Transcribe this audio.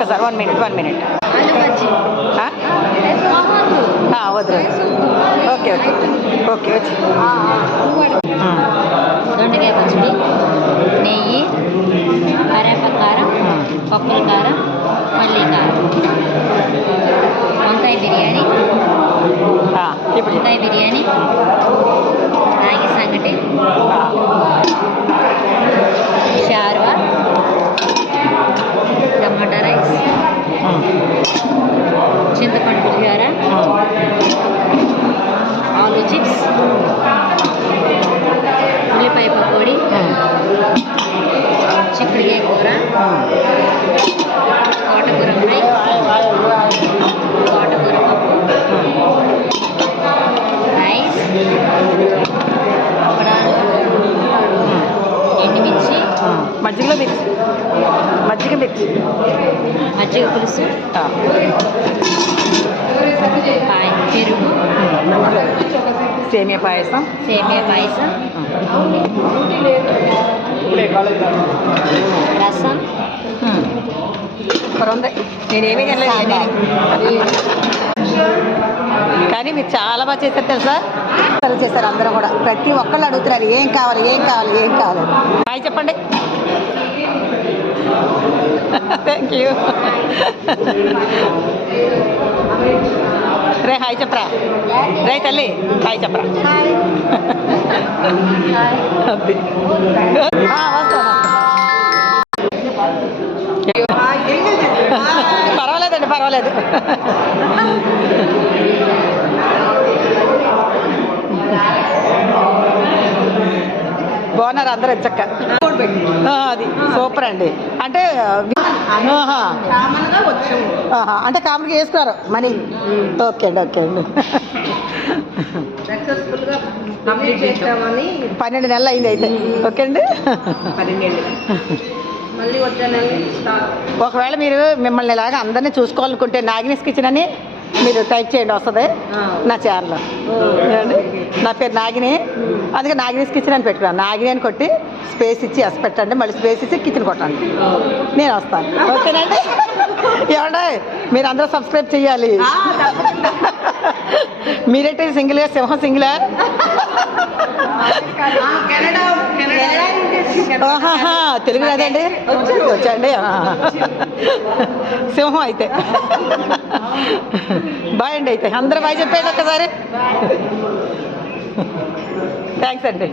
ఒక్కసారి 1 minute వద్దు. Okay okay okay వచ్చి దొండకాయ పచ్చడి, నెయ్యి, కరేపాకు కారం, పప్పుల కారం, మళ్ళీ కారం, వంకాయ బిర్యానీ, రాగి సంగటి, షార్వా, టమాటా రైస్, చింతపండు పులిహోర, ఆలూ చిప్స్, ఉల్లిపాయ పకోడీ, చిక్కుడుకాయ కూర, తోటకూర ఫ్రై, తోటకూర పప్పు, రైస్, అప్పడాలు, ఎండుమిర్చి, మజ్జిగ పులుసు, పెరుగు, సేమియా పాయసం, రసం. నేనేమీ తినలేదు కానీ మీరు చాలా బాగా చేశారు తెలుసా. చేశారు అందరూ కూడా. ప్రతి ఒక్కళ్ళు అడుగుతున్నారు ఏం కావాలి హాయ్ చెప్పండి. Thank you. రే హాయ్ చెప్పరా. రే తల్లి హాయ్ చెప్పరా. పర్వాలేదు. బాగున్నారు అందరూ చక్క. అది సూపర్ అండి. అంటే అంటే కామెడీగా వేసుకున్నారు మనీ. ఓకే అండి 12 నెలలు అయింది అయితే. ఓకే అండి. ఒకవేళ మీరు మిమ్మల్ని ఇలాగా అందరినీ చూసుకోవాలనుకుంటే నాగినీస్ కిచెన్ అని మీరు టైప్ చేయండి, వస్తుంది నా ఛానల్. నా పేరు నాగిని, అందుకే నాగినీస్ కిచెన్ అని పెట్టుకున్నాను. నాగిని అని కొట్టి స్పేస్ ఇచ్చి ఎస్ పెట్టండి, మళ్ళీ స్పేస్ ఇచ్చి కిచెన్ కొట్టండి, నేను వస్తాను. ఓకేనండి. ఏమండి మీరు అందరూ సబ్స్క్రైబ్ చేయాలి. మీరైతే సింగిల్గా సింహం సింగిలా? తెలుగు రాదండి? వచ్చండి సింహం అయితే. బాయ్ అండి. అయితే అందరూ బాయ్ చెప్పేయండి ఒక్కసారి. థ్యాంక్స్ అండి.